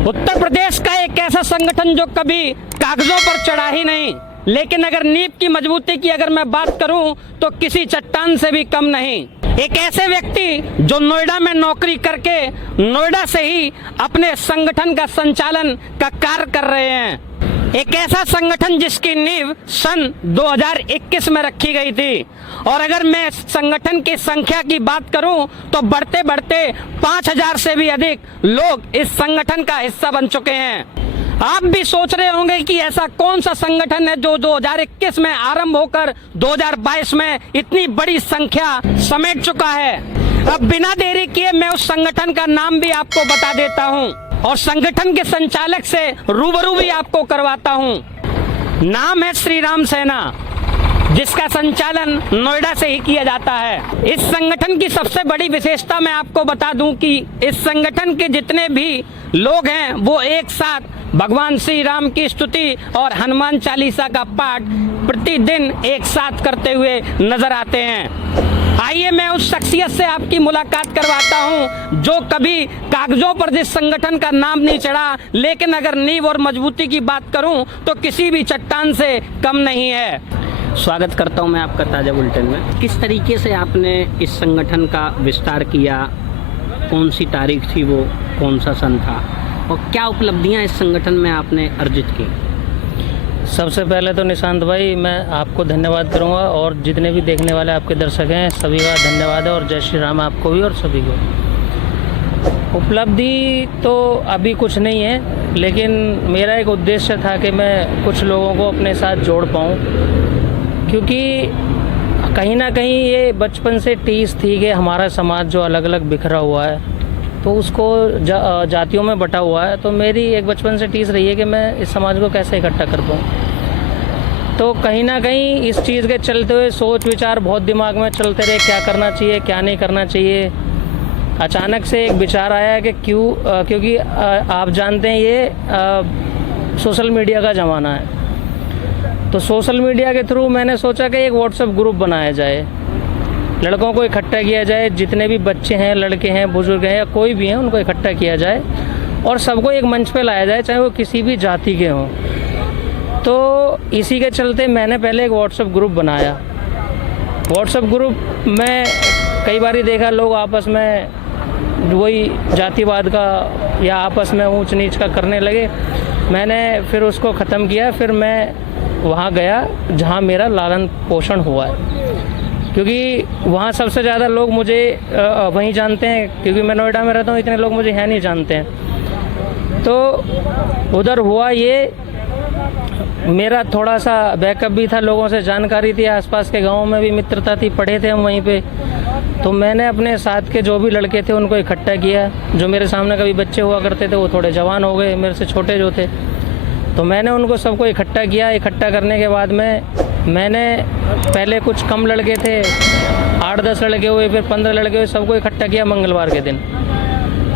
उत्तर प्रदेश का एक ऐसा संगठन जो कभी कागजों पर चढ़ा ही नहीं, लेकिन अगर नींव की मजबूती की अगर मैं बात करूं तो किसी चट्टान से भी कम नहीं। एक ऐसे व्यक्ति जो नोएडा में नौकरी करके नोएडा से ही अपने संगठन का संचालन का कार्य कर रहे हैं। एक ऐसा संगठन जिसकी नींव सन 2021 में रखी गई थी, और अगर मैं संगठन की संख्या की बात करूं तो बढ़ते बढ़ते 5000 से भी अधिक लोग इस संगठन का हिस्सा बन चुके हैं। आप भी सोच रहे होंगे कि ऐसा कौन सा संगठन है जो 2021 में आरंभ होकर 2022 में इतनी बड़ी संख्या समेट चुका है। अब बिना देरी किए मैं उस संगठन का नाम भी आपको बता देता हूं और संगठन के संचालक से रूबरू भी आपको करवाता हूं। नाम है श्री राम सेना, जिसका संचालन नोएडा से ही किया जाता है। इस संगठन की सबसे बड़ी विशेषता मैं आपको बता दूं कि इस संगठन के जितने भी लोग हैं वो एक साथ भगवान श्री राम की स्तुति और हनुमान चालीसा का पाठ प्रतिदिन एक साथ करते हुए नजर आते हैं। आइए मैं उस शख्सियत से आपकी मुलाकात करवाता हूं जो कभी कागजों पर जिस संगठन का नाम नहीं चढ़ा, लेकिन अगर नींव और मजबूती की बात करूं तो किसी भी चट्टान से कम नहीं है। स्वागत करता हूं मैं आपका ताजा बुलेटिन में। किस तरीके से आपने इस संगठन का विस्तार किया, कौन सी तारीख थी वो, कौन सा सन था, और क्या उपलब्धियां इस संगठन में आपने अर्जित की? सबसे पहले तो निशांत भाई मैं आपको धन्यवाद करूंगा और जितने भी देखने वाले आपके दर्शक हैं सभी का धन्यवाद है, और जय श्री राम आपको भी और सभी को। उपलब्धि तो अभी कुछ नहीं है, लेकिन मेरा एक उद्देश्य था कि मैं कुछ लोगों को अपने साथ जोड़ पाऊँ, क्योंकि कहीं ना कहीं ये बचपन से टीस थी कि हमारा समाज जो अलग अलग बिखरा हुआ है तो उसको जातियों में बटा हुआ है। तो मेरी एक बचपन से टीस रही है कि मैं इस समाज को कैसे इकट्ठा कर पाऊँ। तो कहीं ना कहीं इस चीज़ के चलते हुए सोच विचार बहुत दिमाग में चलते रहे, क्या करना चाहिए क्या नहीं करना चाहिए। अचानक से एक विचार आया कि क्योंकि आप जानते हैं ये सोशल मीडिया का ज़माना है, तो सोशल मीडिया के थ्रू मैंने सोचा कि एक व्हाट्सएप ग्रुप बनाया जाए, लड़कों को इकट्ठा किया जाए, जितने भी बच्चे हैं, लड़के हैं, बुजुर्ग हैं या कोई भी हैं, उनको इकट्ठा किया जाए और सबको एक मंच पे लाया जाए, चाहे वो किसी भी जाति के हों। तो इसी के चलते मैंने पहले एक व्हाट्सएप ग्रुप बनाया। व्हाट्सएप ग्रुप में कई बार देखा लोग आपस में वही जातिवाद का या आपस में ऊंच नीच का करने लगे। मैंने फिर उसको ख़त्म किया। फिर मैं वहाँ गया जहाँ मेरा लालन पोषण हुआ है, क्योंकि वहाँ सबसे ज़्यादा लोग मुझे वहीं जानते हैं, क्योंकि मैं नोएडा में रहता हूँ, इतने लोग मुझे है नहीं जानते हैं। तो उधर हुआ ये, मेरा थोड़ा सा बैकअप भी था, लोगों से जानकारी थी, आसपास के गाँव में भी मित्रता थी, पढ़े थे हम वहीं पे। तो मैंने अपने साथ के जो भी लड़के थे उनको इकट्ठा किया। जो मेरे सामने कभी बच्चे हुआ करते थे वो थोड़े जवान हो गए, मेरे से छोटे जो थे, तो मैंने उनको सबको इकट्ठा किया। इकट्ठा करने के बाद में मैंने पहले कुछ कम लड़के थे, 8-10 लड़के हुए, फिर 15 लड़के हुए, सबको इकट्ठा किया मंगलवार के दिन।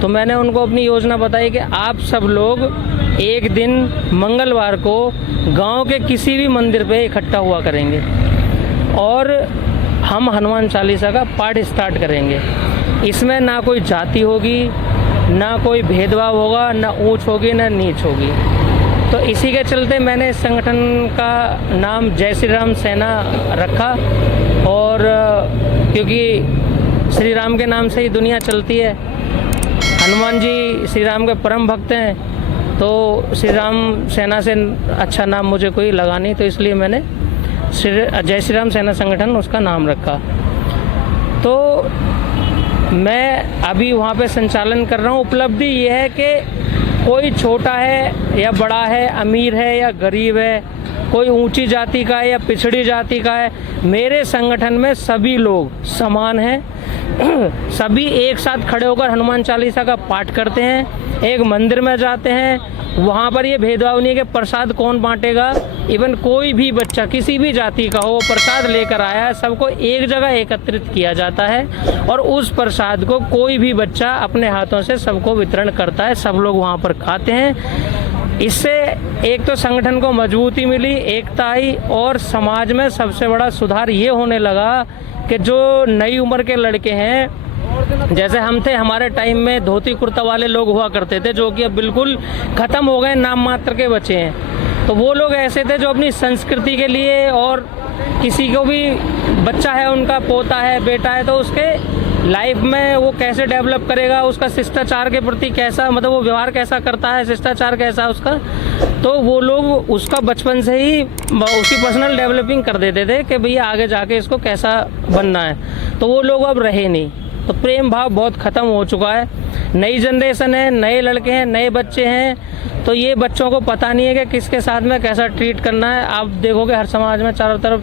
तो मैंने उनको अपनी योजना बताई कि आप सब लोग एक दिन मंगलवार को गांव के किसी भी मंदिर पे इकट्ठा हुआ करेंगे और हम हनुमान चालीसा का पाठ स्टार्ट करेंगे। इसमें ना कोई जाति होगी, ना कोई भेदभाव होगा, ना ऊंच होगी ना नीच होगी। तो इसी के चलते मैंने इस संगठन का नाम जय श्री राम सेना रखा, और क्योंकि श्री राम के नाम से ही दुनिया चलती है। हनुमान जी श्री राम के परम भक्त हैं, तो श्री राम सेना से अच्छा नाम मुझे कोई लगा नहीं, तो इसलिए मैंने जय श्री राम सेना संगठन उसका नाम रखा। तो मैं अभी वहाँ पे संचालन कर रहा हूँ। उपलब्धि ये है कि कोई छोटा है या बड़ा है, अमीर है या गरीब है, कोई ऊंची जाति का है या पिछड़ी जाति का है, मेरे संगठन में सभी लोग समान हैं। सभी एक साथ खड़े होकर हनुमान चालीसा का पाठ करते हैं, एक मंदिर में जाते हैं, वहाँ पर ये भेदभाव नहीं है कि प्रसाद कौन बांटेगा। इवन कोई भी बच्चा किसी भी जाति का हो, प्रसाद लेकर आया है, सबको एक जगह एकत्रित किया जाता है और उस प्रसाद को कोई भी बच्चा अपने हाथों से सबको वितरण करता है, सब लोग वहाँ पर खाते हैं। इससे एक तो संगठन को मजबूती मिली, एकता आई, और समाज में सबसे बड़ा सुधार ये होने लगा कि जो नई उम्र के लड़के हैं जैसे हम थे, हमारे टाइम में धोती कुर्ता वाले लोग हुआ करते थे, जो कि अब बिल्कुल ख़त्म हो गए, नाम मात्र के बचे हैं। तो वो लोग ऐसे थे जो अपनी संस्कृति के लिए, और किसी को भी बच्चा है, उनका पोता है, बेटा है, तो उसके लाइफ में वो कैसे डेवलप करेगा, उसका शिष्टाचार के प्रति कैसा, मतलब वो व्यवहार कैसा करता है, शिष्टाचार कैसा है उसका, तो वो लोग उसका बचपन से ही उसकी पर्सनल डेवलपिंग कर देते थे कि भैया आगे जाके इसको कैसा बनना है। तो वो लोग अब रहे नहीं, तो प्रेम भाव बहुत ख़त्म हो चुका है। नई जनरेशन है, नए लड़के हैं, नए बच्चे हैं, तो ये बच्चों को पता नहीं है कि किसके साथ में कैसा ट्रीट करना है। आप देखोगे हर समाज में चारों तरफ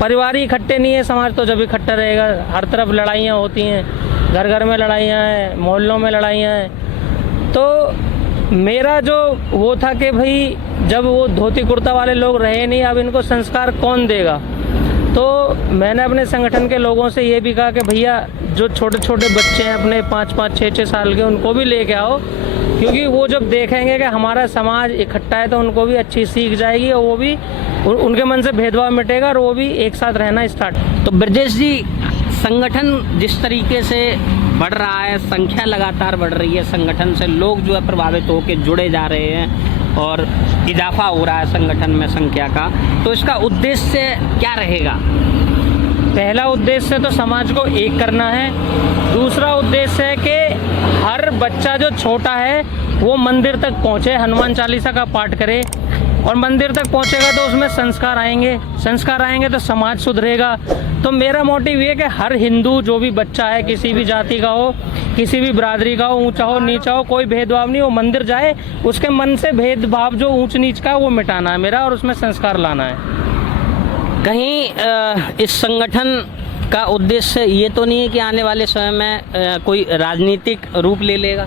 परिवार ही इकट्ठे नहीं है, समाज तो जब इकट्ठा रहेगा। हर तरफ लड़ाइयाँ होती हैं, घर घर में लड़ाइयाँ हैं, मोहल्लों में लड़ाइयाँ हैं। तो मेरा जो वो था कि भाई जब वो धोती कुर्ता वाले लोग रहे नहीं, अब इनको संस्कार कौन देगा। तो मैंने अपने संगठन के लोगों से ये भी कहा कि भैया जो छोटे छोटे बच्चे हैं अपने 5-5, 6-6 साल के, उनको भी लेके आओ, क्योंकि वो जब देखेंगे कि हमारा समाज इकट्ठा है तो उनको भी अच्छी सीख जाएगी, और वो भी उनके मन से भेदभाव मिटेगा, और वो भी एक साथ रहना स्टार्ट। तो ब्रजेश जी, संगठन जिस तरीके से बढ़ रहा है, संख्या लगातार बढ़ रही है, संगठन से लोग जो है प्रभावित होकर जुड़े जा रहे हैं और इजाफा हो रहा है संगठन में संख्या का, तो इसका उद्देश्य क्या रहेगा? पहला उद्देश्य तो समाज को एक करना है। दूसरा उद्देश्य है कि हर बच्चा जो छोटा है वो मंदिर तक पहुँचे, हनुमान चालीसा का पाठ करे, और मंदिर तक पहुँचेगा तो उसमें संस्कार आएंगे, संस्कार आएंगे तो समाज सुधरेगा। तो मेरा मोटिव ये कि हर हिंदू जो भी बच्चा है, किसी भी जाति का हो, किसी भी बिरादरी का हो, ऊंचा हो नीचा हो, कोई भेदभाव नहीं, वो मंदिर जाए, उसके मन से भेदभाव जो ऊंच नीच का है वो मिटाना है मेरा, और उसमें संस्कार लाना है। कहीं इस संगठन का उद्देश्य ये तो नहीं है कि आने वाले समय में कोई राजनीतिक रूप ले लेगा?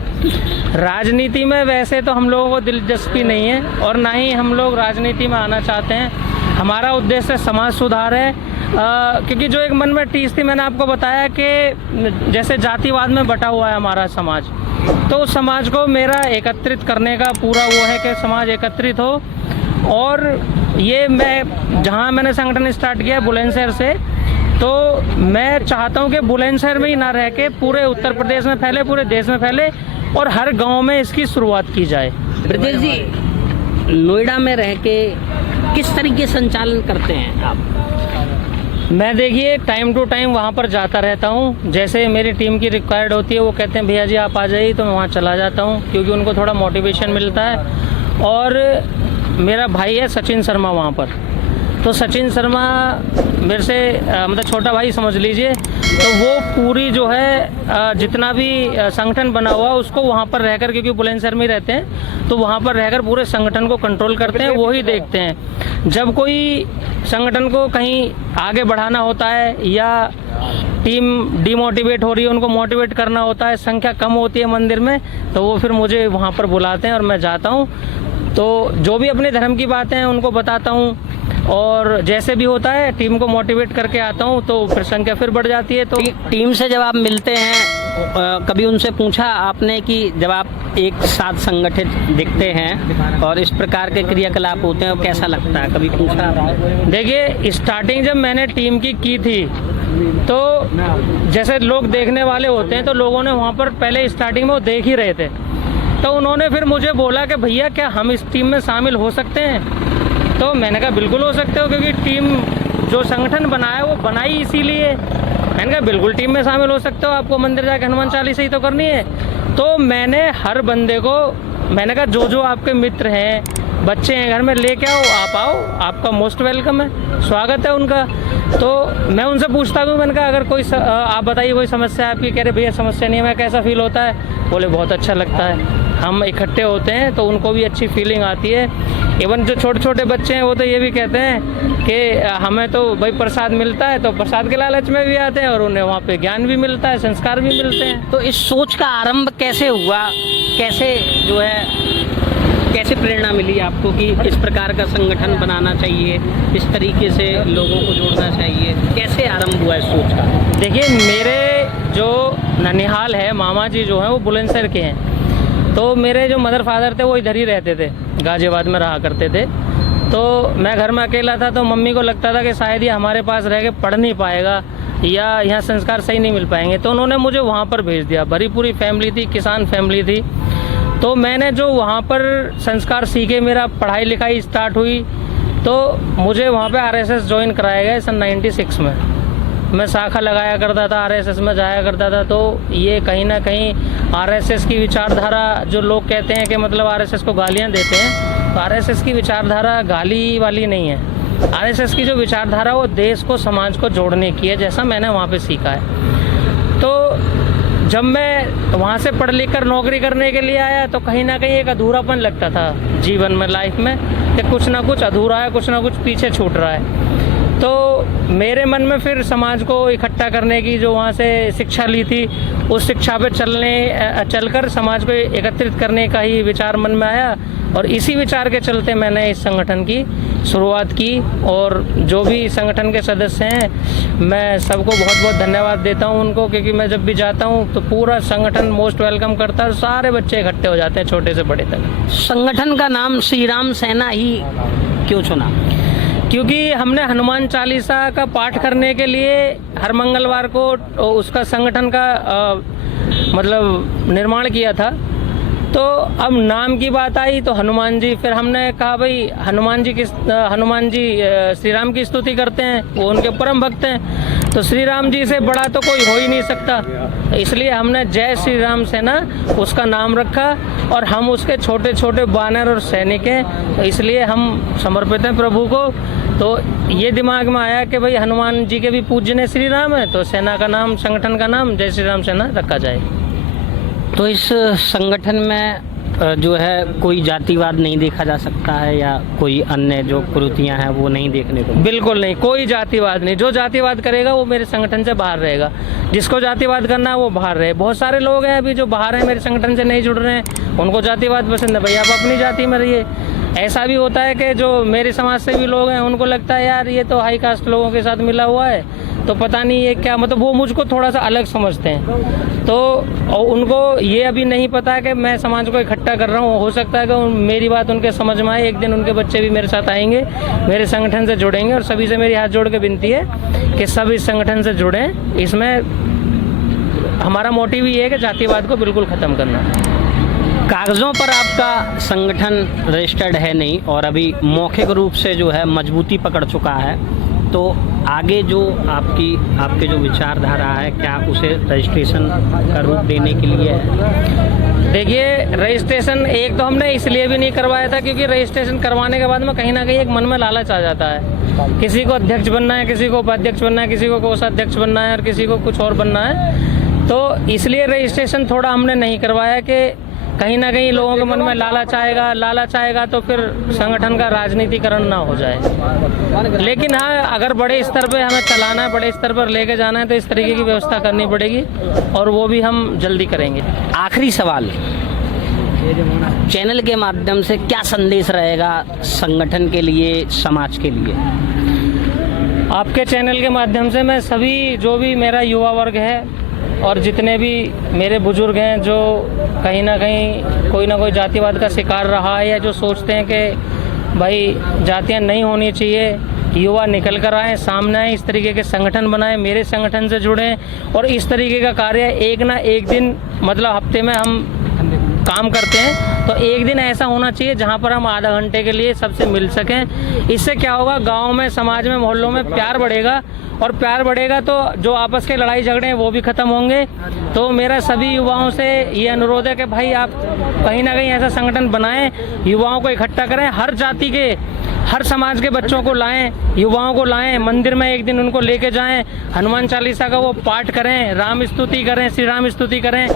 राजनीति में वैसे तो हम लोगों को दिलचस्पी नहीं है, और ना ही हम लोग राजनीति में आना चाहते हैं। हमारा उद्देश्य समाज सुधार है, क्योंकि जो एक मन में टीस थी, मैंने आपको बताया कि जैसे जातिवाद में बटा हुआ है हमारा समाज, तो उस समाज को मेरा एकत्रित करने का पूरा वो है कि समाज एकत्रित हो। और ये मैं जहाँ मैंने संगठन स्टार्ट किया बुलंदशहर से, तो मैं चाहता हूँ कि बुलंदशहर में ही ना रह के पूरे उत्तर प्रदेश में फैले, पूरे देश में फैले, और हर गांव में इसकी शुरुआत की जाए। ब्रजेश जी, नोएडा में रह के किस तरीके संचालन करते हैं आप? मैं देखिए टाइम टू टाइम वहाँ पर जाता रहता हूँ, जैसे मेरी टीम की रिक्वायर्ड होती है, वो कहते हैं भैया जी आप आ जाइए, तो मैं वहाँ चला जाता हूँ, क्योंकि उनको थोड़ा मोटिवेशन मिलता है। और मेरा भाई है सचिन शर्मा वहाँ पर, तो सचिन शर्मा मेरे से मतलब छोटा भाई समझ लीजिए, तो वो पूरी जो है जितना भी संगठन बना हुआ उसको वहाँ पर रहकर, क्योंकि बुलंदशहर में रहते हैं, तो वहाँ पर रहकर पूरे संगठन को कंट्रोल करते हैं, वो ही देखते हैं। जब कोई संगठन को कहीं आगे बढ़ाना होता है या टीम डिमोटिवेट हो रही है, उनको मोटिवेट करना होता है, संख्या कम होती है मंदिर में, तो वो फिर मुझे वहाँ पर बुलाते हैं और मैं जाता हूँ। तो जो भी अपने धर्म की बातें हैं उनको बताता हूँ, और जैसे भी होता है टीम को मोटिवेट करके आता हूँ, तो फिर संख्या फिर बढ़ जाती है। तो टीम से जब आप मिलते हैं, कभी उनसे पूछा आपने कि जब आप एक साथ संगठित दिखते हैं और इस प्रकार के क्रियाकलाप होते हैं, कैसा लगता है? कभी पूछा आपने? देखिए स्टार्टिंग जब मैंने टीम की थी, तो जैसे लोग देखने वाले होते हैं, तो लोगों ने वहाँ पर पहले स्टार्टिंग में वो देख ही रहे थे, तो उन्होंने फिर मुझे बोला कि भैया क्या हम इस टीम में शामिल हो सकते हैं? तो मैंने कहा बिल्कुल हो सकते हो, क्योंकि टीम जो संगठन बनाया है वो बनाई इसीलिए। मैंने कहा बिल्कुल टीम में शामिल हो सकते हो, आपको मंदिर जाके हनुमान चालीसा ही तो करनी है। तो मैंने हर बंदे को मैंने कहा जो जो आपके मित्र हैं, बच्चे हैं घर में, लेके आओ, आपका मोस्ट वेलकम है, स्वागत है उनका। तो मैं उनसे पूछता हूँ, मैंने कहा अगर कोई आप बताइए कोई समस्या आपकी, कह रहे भैया समस्या नहीं है, मैं कैसा फील होता है? बोले बहुत अच्छा लगता है, हम इकट्ठे होते हैं तो उनको भी अच्छी फीलिंग आती है। इवन जो छोटे छोटे बच्चे हैं वो तो ये भी कहते हैं कि हमें तो भाई प्रसाद मिलता है, तो प्रसाद के लालच में भी आते हैं, और उन्हें वहाँ पे ज्ञान भी मिलता है, संस्कार भी मिलते हैं। तो इस सोच का आरंभ कैसे हुआ? कैसे जो है कैसे प्रेरणा मिली आपको कि इस प्रकार का संगठन बनाना चाहिए, इस तरीके से लोगों को जोड़ना चाहिए? कैसे आरंभ हुआ इस सोच का? देखिए मेरे जो ननिहाल है, मामा जी जो हैं वो बुलंदशहर के हैं, तो मेरे जो मदर फादर थे वो इधर ही रहते थे, गाजियाबाद में रहा करते थे। तो मैं घर में अकेला था, तो मम्मी को लगता था कि शायद ये हमारे पास रह के पढ़ नहीं पाएगा, या यहाँ संस्कार सही नहीं मिल पाएंगे, तो उन्होंने मुझे वहाँ पर भेज दिया। भरी पूरी फैमिली थी, किसान फैमिली थी। तो मैंने जो वहाँ पर संस्कार सीखे, मेरा पढ़ाई लिखाई स्टार्ट हुई, तो मुझे वहाँ पे आरएसएस ज्वाइन कराया गया सन 96 में। मैं शाखा लगाया करता था, आरएसएस में जाया करता था। तो ये कहीं ना कहीं आरएसएस की विचारधारा, जो लोग कहते हैं कि मतलब आरएसएस को गालियाँ देते हैं, तो आरएसएस की विचारधारा गाली वाली नहीं है। आरएसएस की जो विचारधारा वो देश को, समाज को जोड़ने की है, जैसा मैंने वहाँ पे सीखा है। तो जब मैं वहाँ से पढ़ लिख कर नौकरी करने के लिए आया, तो कहीं ना कहीं एक अधूरापन लगता था जीवन में, लाइफ में, कि कुछ ना कुछ अधूरा है, कुछ ना कुछ पीछे छूट रहा है। तो मेरे मन में फिर समाज को इकट्ठा करने की जो वहाँ से शिक्षा ली थी, उस शिक्षा पे चलकर समाज को एकत्रित करने का ही विचार मन में आया, और इसी विचार के चलते मैंने इस संगठन की शुरुआत की। और जो भी संगठन के सदस्य हैं, मैं सबको बहुत बहुत धन्यवाद देता हूं उनको, क्योंकि मैं जब भी जाता हूं तो पूरा संगठन मोस्ट वेलकम करता है, सारे बच्चे इकट्ठे हो जाते हैं, छोटे से बड़े तक। संगठन का नाम श्री राम सेना ही क्यों चुना? क्योंकि हमने हनुमान चालीसा का पाठ करने के लिए हर मंगलवार को उसका संगठन का मतलब निर्माण किया था। तो अब नाम की बात आई तो हनुमान जी, फिर हमने कहा भाई हनुमान जी श्री राम की स्तुति करते हैं, वो उनके परम भक्त हैं, तो श्री राम जी से बड़ा तो कोई हो ही नहीं सकता। इसलिए हमने जय श्री राम सेना उसका नाम रखा, और हम उसके छोटे छोटे बानर और सैनिक हैं, तो इसलिए हम समर्पित हैं प्रभु को। तो ये दिमाग में आया कि भाई हनुमान जी के भी पूज्य श्री राम है, तो सेना का नाम, संगठन का नाम जय श्री राम सेना रखा जाए। तो इस संगठन में जो है कोई जातिवाद नहीं देखा जा सकता है, या कोई अन्य जो कुरीतियां हैं वो नहीं देखने को? बिल्कुल नहीं, कोई जातिवाद नहीं। जो जातिवाद करेगा वो मेरे संगठन से बाहर रहेगा, जिसको जातिवाद करना है वो बाहर रहे। बहुत सारे लोग हैं अभी जो बाहर हैं, मेरे संगठन से नहीं जुड़ रहे हैं, उनको जातिवाद पसंद है, भैया आप अपनी जाति में रहिए। ऐसा भी होता है कि जो मेरे समाज से भी लोग हैं, उनको लगता है यार ये तो हाई कास्ट लोगों के साथ मिला हुआ है, तो पता नहीं ये क्या, मतलब वो मुझको थोड़ा सा अलग समझते हैं। तो उनको ये अभी नहीं पता है कि मैं समाज को इकट्ठा कर रहा हूँ। हो सकता है कि मेरी बात उनके समझ में आए, एक दिन उनके बच्चे भी मेरे साथ आएंगे, मेरे संगठन से जुड़ेंगे। और सभी से मेरी हाथ जोड़ के विनती है कि सब इस संगठन से जुड़ें। इसमें हमारा मोटिव ये है कि जातिवाद को बिल्कुल ख़त्म करना। कागज़ों पर आपका संगठन रजिस्टर्ड है नहीं, और अभी मौखिक रूप से जो है मजबूती पकड़ चुका है, तो आगे जो आपके जो विचारधारा है, क्या उसे रजिस्ट्रेशन का रूप देने के लिए है? देखिए, रजिस्ट्रेशन एक तो हमने इसलिए भी नहीं करवाया था क्योंकि रजिस्ट्रेशन करवाने के बाद में कहीं ना कहीं एक मन में लालच आ जाता है। किसी को अध्यक्ष बनना है, किसी को उपाध्यक्ष बनना है, किसी को कोषाध्यक्ष बनना है, और किसी को कुछ और बनना है। तो इसलिए रजिस्ट्रेशन थोड़ा हमने नहीं करवाया कि कहीं ना कहीं लोगों के मन में लालच आएगा तो फिर संगठन का राजनीतिकरण ना हो जाए। लेकिन हाँ, अगर बड़े स्तर पे हमें चलाना है, बड़े स्तर पर लेके जाना है, तो इस तरीके की व्यवस्था करनी पड़ेगी, और वो भी हम जल्दी करेंगे। आखिरी सवाल, चैनल के माध्यम से क्या संदेश रहेगा संगठन के लिए, समाज के लिए? आपके चैनल के माध्यम से मैं सभी, जो भी मेरा युवा वर्ग है और जितने भी मेरे बुजुर्ग हैं जो कहीं ना कहीं कोई ना कोई जातिवाद का शिकार रहा है, या जो सोचते हैं कि भाई जातियां नहीं होनी चाहिए, युवा निकल कर आए, सामने आए, इस तरीके के संगठन बनाएं, मेरे संगठन से जुड़ें, और इस तरीके का कार्य एक ना एक दिन, मतलब हफ्ते में हम काम करते हैं, तो एक दिन ऐसा होना चाहिए जहां पर हम आधा घंटे के लिए सबसे मिल सकें। इससे क्या होगा, गांव में, समाज में, मोहल्लों में प्यार बढ़ेगा, और प्यार बढ़ेगा तो जो आपस के लड़ाई झगड़े हैं वो भी खत्म होंगे। तो मेरा सभी युवाओं से ये अनुरोध है कि भाई आप कहीं ना कहीं ऐसा संगठन बनाएं, युवाओं को इकट्ठा करें, हर जाति के, हर समाज के बच्चों को लाएं, युवाओं को लाएं, मंदिर में एक दिन उनको लेके जाएं, हनुमान चालीसा का वो पाठ करें, राम स्तुति करें, श्री राम स्तुति करें।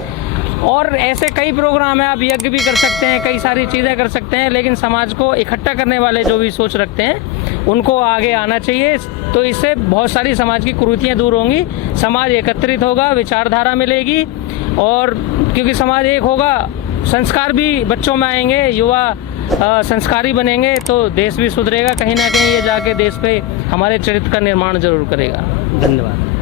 और ऐसे कई प्रोग्राम है, आप यज्ञ भी कर सकते हैं, कई सारी चीज़ें कर सकते हैं, लेकिन समाज को इकट्ठा करने वाले जो भी सोच रखते हैं उनको आगे आना चाहिए। तो इससे बहुत सारी समाज की कुरीतियाँ दूर होंगी, समाज एकत्रित होगा, विचारधारा मिलेगी, और क्योंकि समाज एक होगा, संस्कार भी बच्चों में आएंगे, युवा संस्कारी बनेंगे, तो देश भी सुधरेगा। कहीं ना कहीं ये जाके देश पे हमारे चरित्र का निर्माण जरूर करेगा। धन्यवाद।